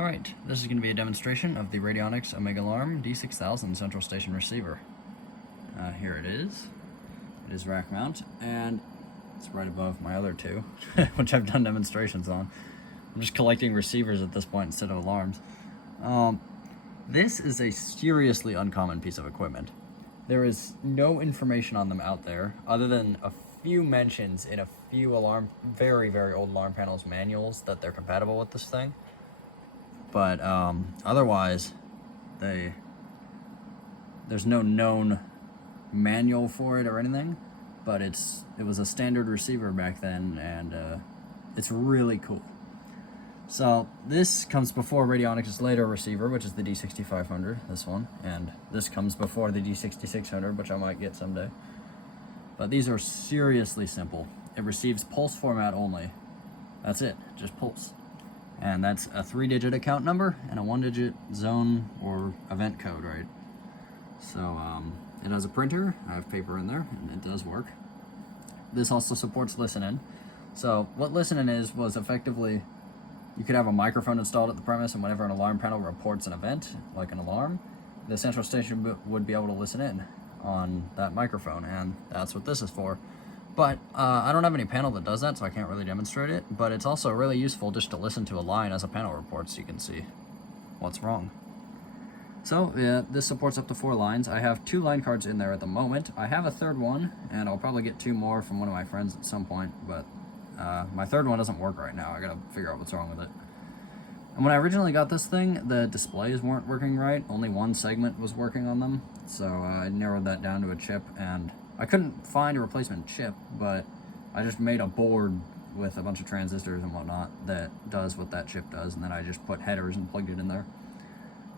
Alright, this is going to be a demonstration of the Radionics D6000 central station receiver. Here it is. It is rack mount, and it's right above my other two, which I've done demonstrations on. I'm just collecting receivers at this point instead of alarms. This is a seriously uncommon piece of equipment. There is no information on them out there, other than a few mentions in a few very, very old alarm panels manuals that they're compatible with this thing. But otherwise, there's no known manual for it or anything. But it was a standard receiver back then, and it's really cool. So this comes before Radionics' later receiver, which is the D6500, this one, and this comes before the D6600, which I might get someday. But these are seriously simple. It receives pulse format only. That's it, just pulse. And that's a 3-digit account number and a 1-digit zone or event code, right? So it has a printer. I have paper in there, and it does work. This also supports listen-in. So what listen-in was effectively, you could have a microphone installed at the premise, and whenever an alarm panel reports an event, like an alarm, the central station would be able to listen in on that microphone, and that's what this is for. But I don't have any panel that does that, so I can't really demonstrate it, but it's also really useful just to listen to a line as a panel reports so you can see what's wrong. So yeah, this supports up to 4 lines. I have 2 line cards in there at the moment. I have a third one, and I'll probably get 2 more from one of my friends at some point, but my third one doesn't work right now. I gotta figure out what's wrong with it. And when I originally got this thing, the displays weren't working right. Only one segment was working on them, so I narrowed that down to a chip, and I couldn't find a replacement chip, but I just made a board with a bunch of transistors and whatnot that does what that chip does, and then I just put headers and plugged it in there.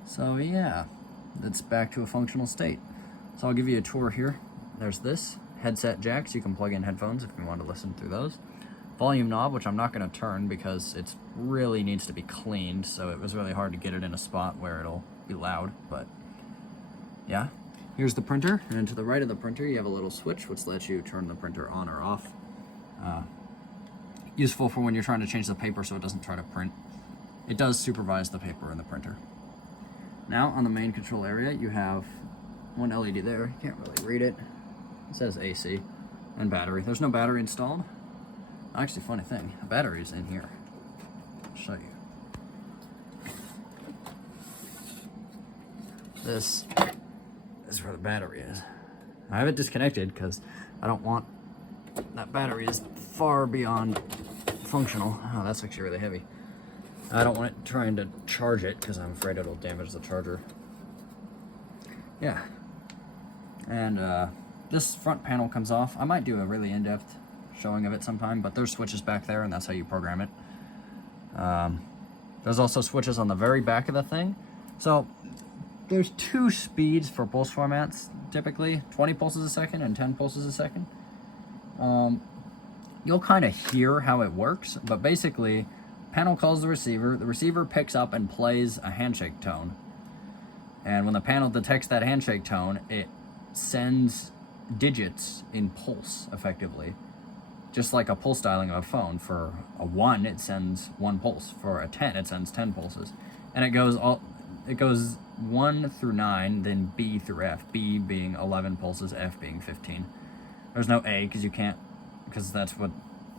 So yeah, it's back to a functional state. So I'll give you a tour here. There's this headset jack, so you can plug in headphones if you want to listen through those. Volume knob, which I'm not going to turn because it really needs to be cleaned, so it was really hard to get it in a spot where it'll be loud, but yeah. Here's the printer, and to the right of the printer you have a little switch which lets you turn the printer on or off. Useful for when you're trying to change the paper so it doesn't try to print. It does supervise the paper in the printer. Now on the main control area you have one LED there. You can't really read it. It says AC and battery. There's no battery installed. Actually, funny thing, a battery's in here. I'll show you. This is where the battery is. I have it disconnected because I don't want that battery is far beyond functional. Oh, that's actually really heavy. I don't want it trying to charge it because I'm afraid it'll damage the charger. Yeah. And this front panel comes off. I might do a really in-depth showing of it sometime, but there's switches back there, and that's how you program it. There's also switches on the very back of the thing. So there's 2 speeds for pulse formats, typically 20 pulses a second and 10 pulses a second. You'll kind of hear how it works, but basically panel calls the receiver picks up and plays a handshake tone, and when the panel detects that handshake tone, it sends digits in pulse effectively, just like a pulse dialing of a phone. For a 1 it sends 1 pulse, for a 10 it sends 10 pulses, and it goes 1 through 9, then B through F, B being 11 pulses, F being 15. There's no A because that's what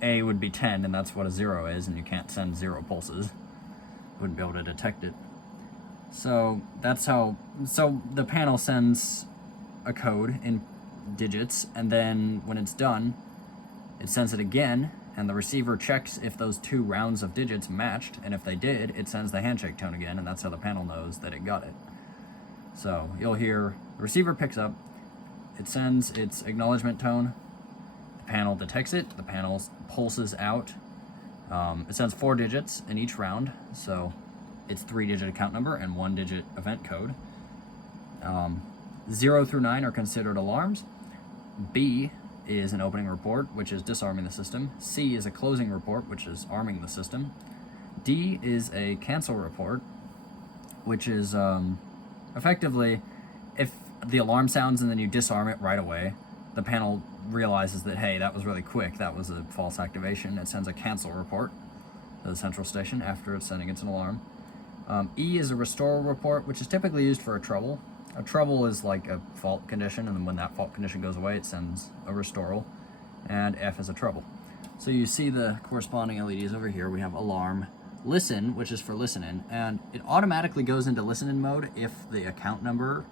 A would be 10, and that's what a 0 is, and you can't send 0 pulses. Wouldn't be able to detect it. So that's how, so the panel sends a code in digits, and then when it's done, it sends it again, and the receiver checks if those 2 rounds of digits matched, and if they did, it sends the handshake tone again, and that's how the panel knows that it got it. So you'll hear the receiver picks up, it sends its acknowledgement tone, the panel detects it, the panel pulses out. It sends 4 digits in each round, so it's 3-digit account number and 1-digit event code. 0 through 9 are considered alarms. B is an opening report, which is disarming the system. C is a closing report, which is arming the system. D is a cancel report, which is effectively if the alarm sounds and then you disarm it right away, the panel realizes that, hey, that was really quick, that was a false activation. It sends a cancel report to the central station after it's sending its an alarm. E is a restore report, which is typically used for a trouble. A trouble is like a fault condition, and then when that fault condition goes away, it sends a restoral. And F is a trouble. So you see the corresponding LEDs over here. We have alarm, listen, which is for listening, and it automatically goes into listening mode if the account number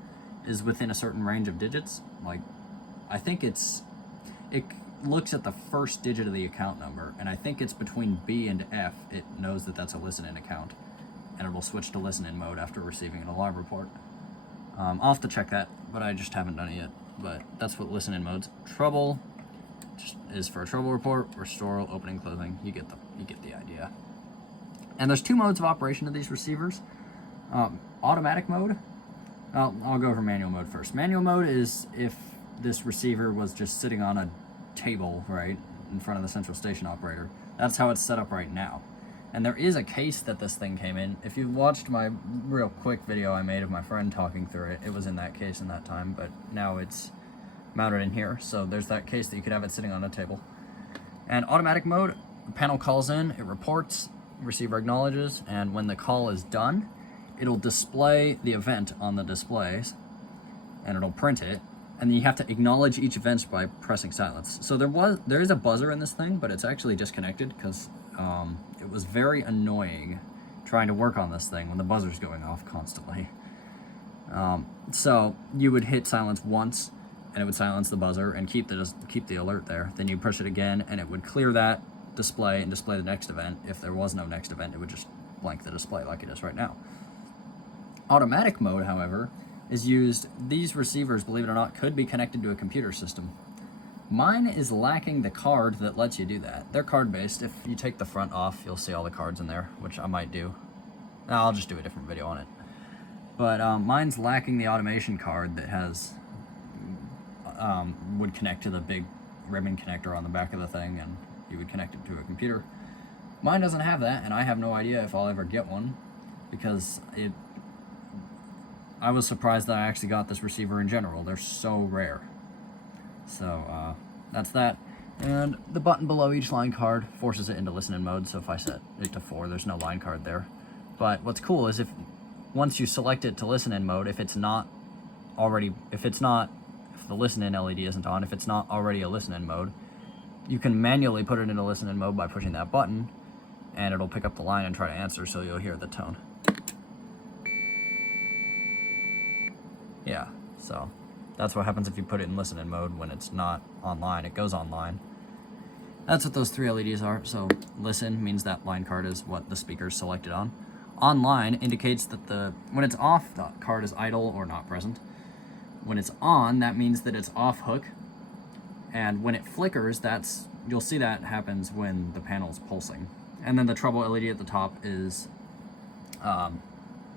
is within a certain range of digits. Like, I think it looks at the first digit of the account number, and I think it's between B and F. It knows that that's a listening account, and it will switch to listening mode after receiving an alarm report. I'll have to check that, but I just haven't done it yet. But that's what listening mode's. Trouble is for a trouble report. Restore, opening, closing. You get the idea. And there's two modes of operation of these receivers. Automatic mode. I'll go over manual mode first. Manual mode is if this receiver was just sitting on a table, right, in front of the central station operator. That's how it's set up right now. And there is a case that this thing came in. If you watched my real quick video I made of my friend talking through it, it was in that case in that time, but now it's mounted in here. So there's that case that you could have it sitting on a table. And automatic mode, the panel calls in, it reports, receiver acknowledges, and when the call is done, it'll display the event on the displays, and it'll print it, and then you have to acknowledge each event by pressing silence. So there is a buzzer in this thing, but it's actually disconnected because it was very annoying trying to work on this thing when the buzzer's going off constantly. So you would hit silence once, and it would silence the buzzer and keep the alert there. Then you push it again, and it would clear that display and display the next event. If there was no next event, it would just blank the display like it is right now. Automatic mode, however, is used. These receivers, believe it or not, could be connected to a computer system. Mine is lacking the card that lets you do that. They're card-based. If you take the front off, you'll see all the cards in there, which I might do. I'll just do a different video on it. But mine's lacking the automation card that has would connect to the big ribbon connector on the back of the thing, and you would connect it to a computer. Mine doesn't have that, and I have no idea if I'll ever get one, because I was surprised that I actually got this receiver in general. They're so rare. So that's that. And the button below each line card forces it into listening mode. So if I set it to 4, there's no line card there. But what's cool is once you select it to listening mode, if the listening LED isn't on, if it's not already a listening mode, you can manually put it into listening mode by pushing that button, and it'll pick up the line and try to answer, so you'll hear the tone. Yeah, so that's what happens if you put it in listening mode when it's not online. It goes online. That's what those 3 LEDs are. So listen means that line card is what the speaker's selected on. Online indicates that when it's off, the card is idle or not present. When it's on, that means that it's off hook. And when it flickers, you'll see that happens when the panel's pulsing. And then the trouble LED at the top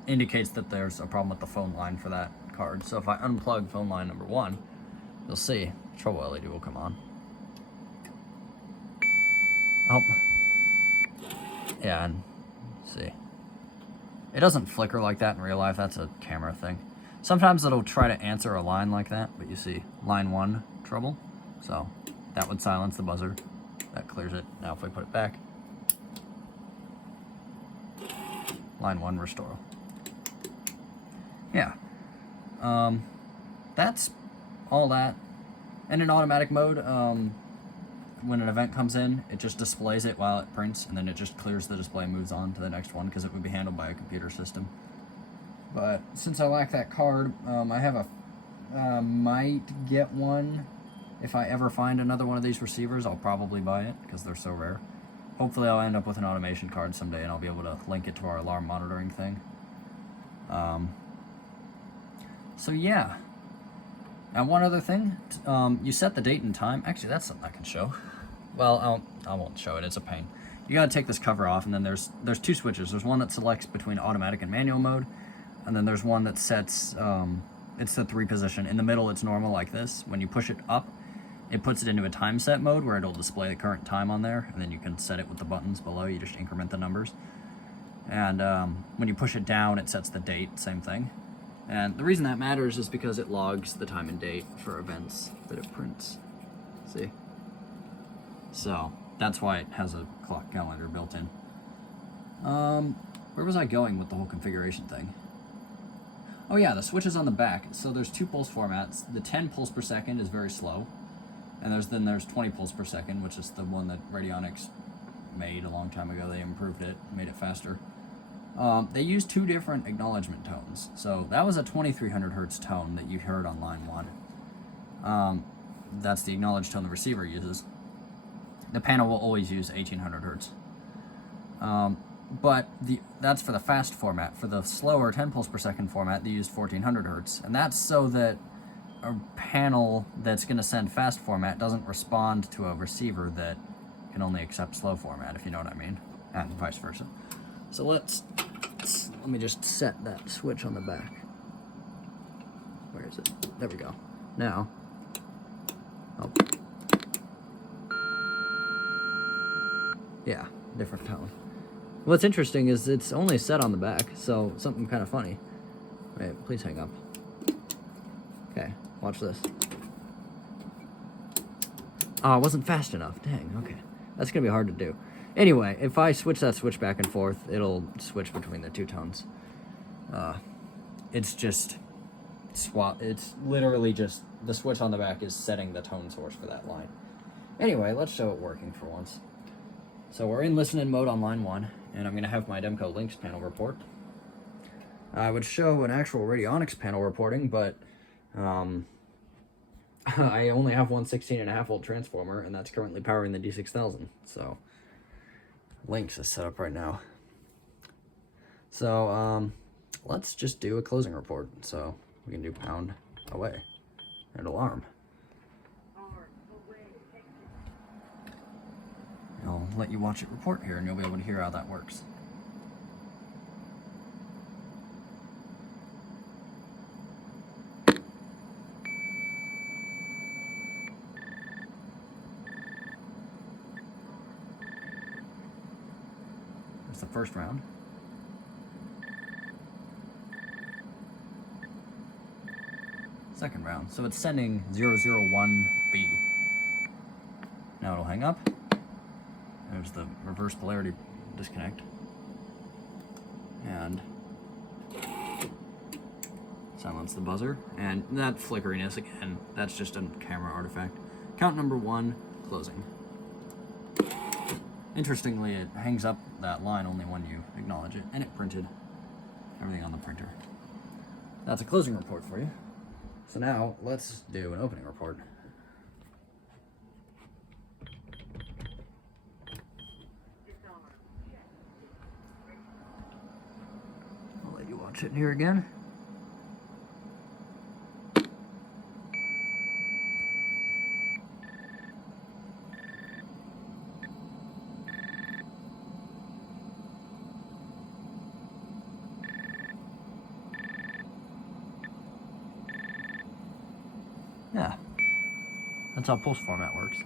indicates that there's a problem with the phone line for that card. So if I unplug phone line number 1, you'll see trouble LED will come on. Oh, yeah, and see, it doesn't flicker like that in real life. That's a camera thing. Sometimes it'll try to answer a line like that, but you see line 1 trouble, so that would silence the buzzer. That clears it. Now if we put it back, line 1 restore. Yeah. That's all that. And in automatic mode, when an event comes in, it just displays it while it prints, and then it just clears the display and moves on to the next one, because it would be handled by a computer system. But since I lack that card, I have might get one. If I ever find another one of these receivers, I'll probably buy it, because they're so rare. Hopefully I'll end up with an automation card someday, and I'll be able to link it to our alarm monitoring thing. So yeah. And one other thing, you set the date and time. Actually, that's something I can show. Well, I won't show it. It's a pain. You gotta take this cover off, and then there's 2 switches. There's one that selects between automatic and manual mode, and then there's one that sets it's the 3 position. In the middle, it's normal like this. When you push it up, it puts it into a time set mode where it'll display the current time on there, and then you can set it with the buttons below. You just increment the numbers. And when you push it down, it sets the date. Same thing. And the reason that matters is because it logs the time and date for events that it prints. See? So that's why it has a clock calendar built in. where was I going with the whole configuration thing? Oh yeah, the switch is on the back. So there's 2 pulse formats. The 10 pulse per second is very slow. And there's 20 pulse per second, which is the one that Radionics made a long time ago. They improved it, made it faster. They use 2 different acknowledgement tones. So that was a 2300 hertz tone that you heard on line 1. That's the acknowledged tone the receiver uses. The panel will always use 1800 hertz. But that's for the fast format. For the slower 10 pulse per second format, they used 1400 hertz. And that's so that a panel that's going to send fast format doesn't respond to a receiver that can only accept slow format, if you know what I mean, and vice versa. So let me just set that switch on the back. Where is it? There we go. Now, oh. Yeah, different tone. What's interesting is it's only set on the back, so something kind of funny. Wait, please hang up. Okay, watch this. Oh, it wasn't fast enough. Dang, okay. That's going to be hard to do. Anyway, if I switch that switch back and forth, it'll switch between the 2 tones. It's just it's literally just the switch on the back is setting the tone source for that line. Anyway, let's show it working for once. So we're in listen-in mode on line 1, and I'm going to have my Demco Links panel report. I would show an actual Radionics panel reporting, but I only have one 16.5 volt transformer, and that's currently powering the D6000. So Links is set up right now. So let's just do a closing report. So we can do pound away and alarm. I'll let you watch it report here, and you'll be able to hear how that works. That's the first round. Second round. So it's sending 001B. Now it'll hang up. There's the reverse polarity disconnect. And silence the buzzer. And that flickeriness, again, that's just a camera artifact. Count number 1, closing. Interestingly, it hangs up that line only when you acknowledge it, and it printed everything on the printer. That's a closing report for you. So now, let's do an opening report. I'll let you watch it here again. Yeah, that's how pulse format works.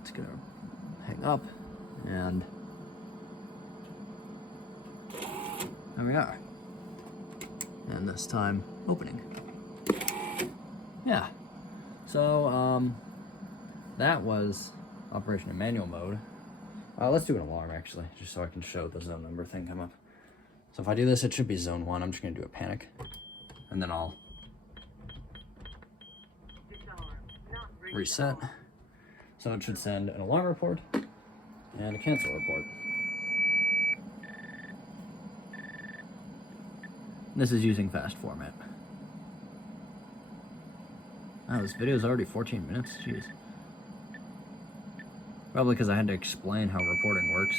It's gonna hang up, and there we are. And this time, opening. Yeah, so that was operation in manual mode. Let's do an alarm actually, just so I can show the zone number thing come up. So if I do this, it should be zone 1. I'm just gonna do a panic, and then I'll reset. So it should send an alarm report and a cancel report. This is using fast format. Oh, this video is already 14 minutes. Jeez. Probably because I had to explain how reporting works.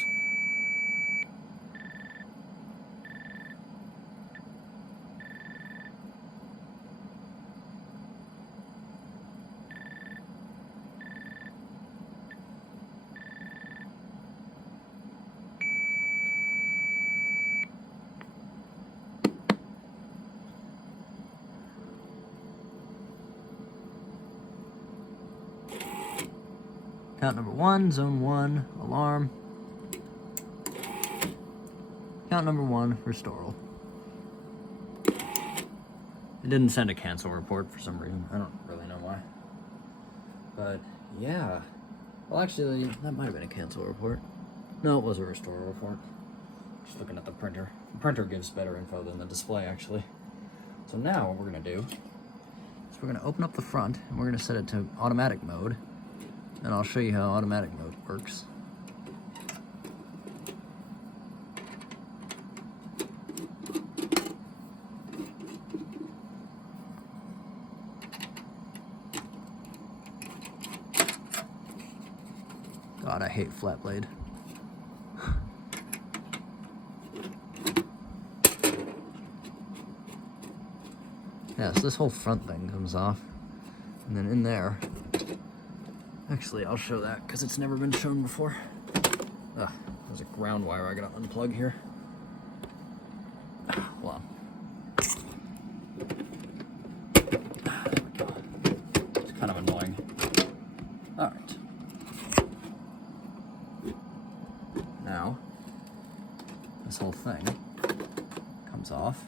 Count number 1, zone 1, alarm. Count number 1, restoral. It didn't send a cancel report for some reason. I don't really know why. But, yeah. Well, actually, that might have been a cancel report. No, it was a restore report. Just looking at the printer. The printer gives better info than the display, actually. So now what we're going to do is we're going to open up the front, and we're going to set it to automatic mode. And I'll show you how automatic mode works. God, I hate flat blade. Yeah, so this whole front thing comes off. And then in there, actually I'll show that because it's never been shown before. There's a ground wire I gotta unplug here. Hold on. There we go. It's kind of annoying. Alright. Now, this whole thing comes off.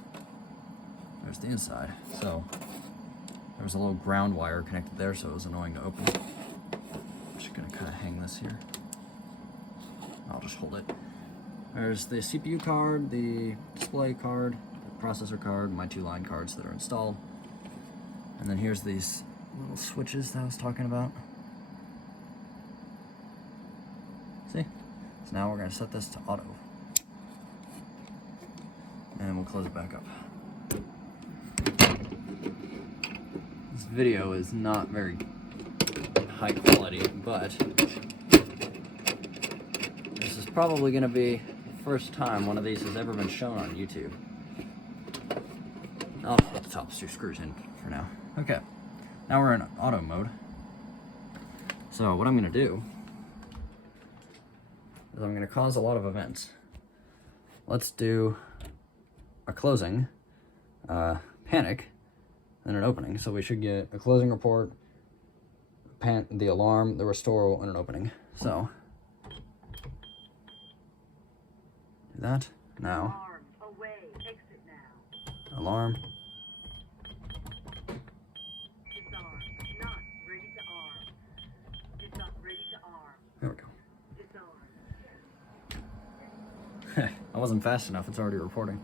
There's the inside. So, there was a little ground wire connected there, so it was annoying to open. I'm just gonna kind of hang this here. I'll just hold it. There's the CPU card, the display card, the processor card, my 2 line cards that are installed. And then here's these little switches that I was talking about. See? So now we're gonna set this to auto. And we'll close it back up. This video is not very high quality, but this is probably going to be the first time one of these has ever been shown on YouTube. I'll put the top 2 screws in for now. Okay, now we're in auto mode. So what I'm going to do is I'm going to cause a lot of events. Let's do a closing, panic, and an opening. So we should get a closing report, the alarm, the restore, and an opening. So do that now. Alarm away. Exit now. Alarm. Disarm. Not ready to arm. Not ready to arm. There we go. Disarm. I wasn't fast enough. It's already reporting.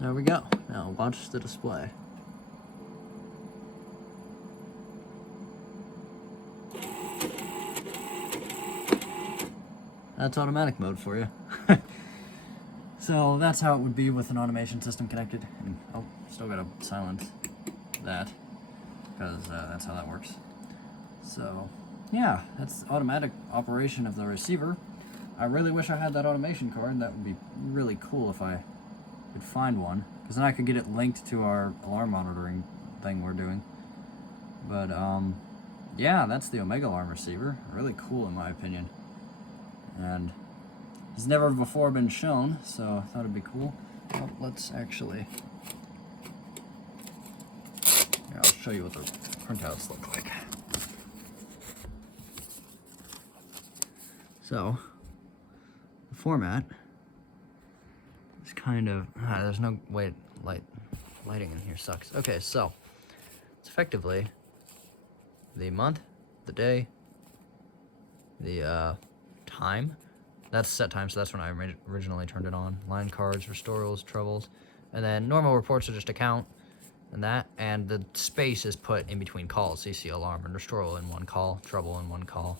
There we go. Now watch the display. That's automatic mode for you. So that's how it would be with an automation system connected. And, oh, still gotta silence that because that's how that works. So yeah, that's automatic operation of the receiver. I really wish I had that automation card. That would be really cool if I could find one, because then I could get it linked to our alarm monitoring thing we're doing. But yeah, that's the Omega Alarm receiver. Really cool in my opinion, and it's never before been shown, so I thought it'd be cool. Well, let's actually, here, I'll show you what the printouts look like. So the format is kind of, there's no way, lighting in here sucks. Okay, so it's effectively the month, the day, the time. That's set time, so that's when I originally turned it on. Line cards, restorals, troubles, and then normal reports are just a count, and that, and the space is put in between calls. So you see alarm and restoral in one call, trouble in one call,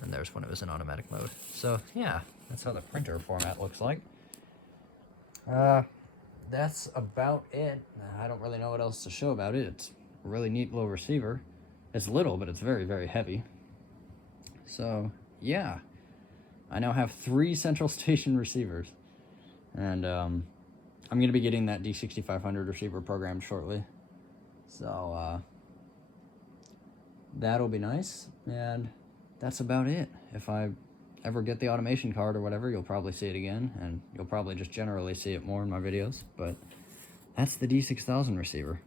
and there's when it was in automatic mode. So yeah, that's how the printer format looks like. That's about it. I don't really know what else to show about it. It's a really neat little receiver. It's little, but it's very, very heavy. So, yeah. I now have 3 central station receivers. And I'm going to be getting that D6500 receiver programmed shortly. So, that'll be nice. And that's about it. If I ever get the automation card or whatever, you'll probably see it again. And you'll probably just generally see it more in my videos. But that's the D6000 receiver.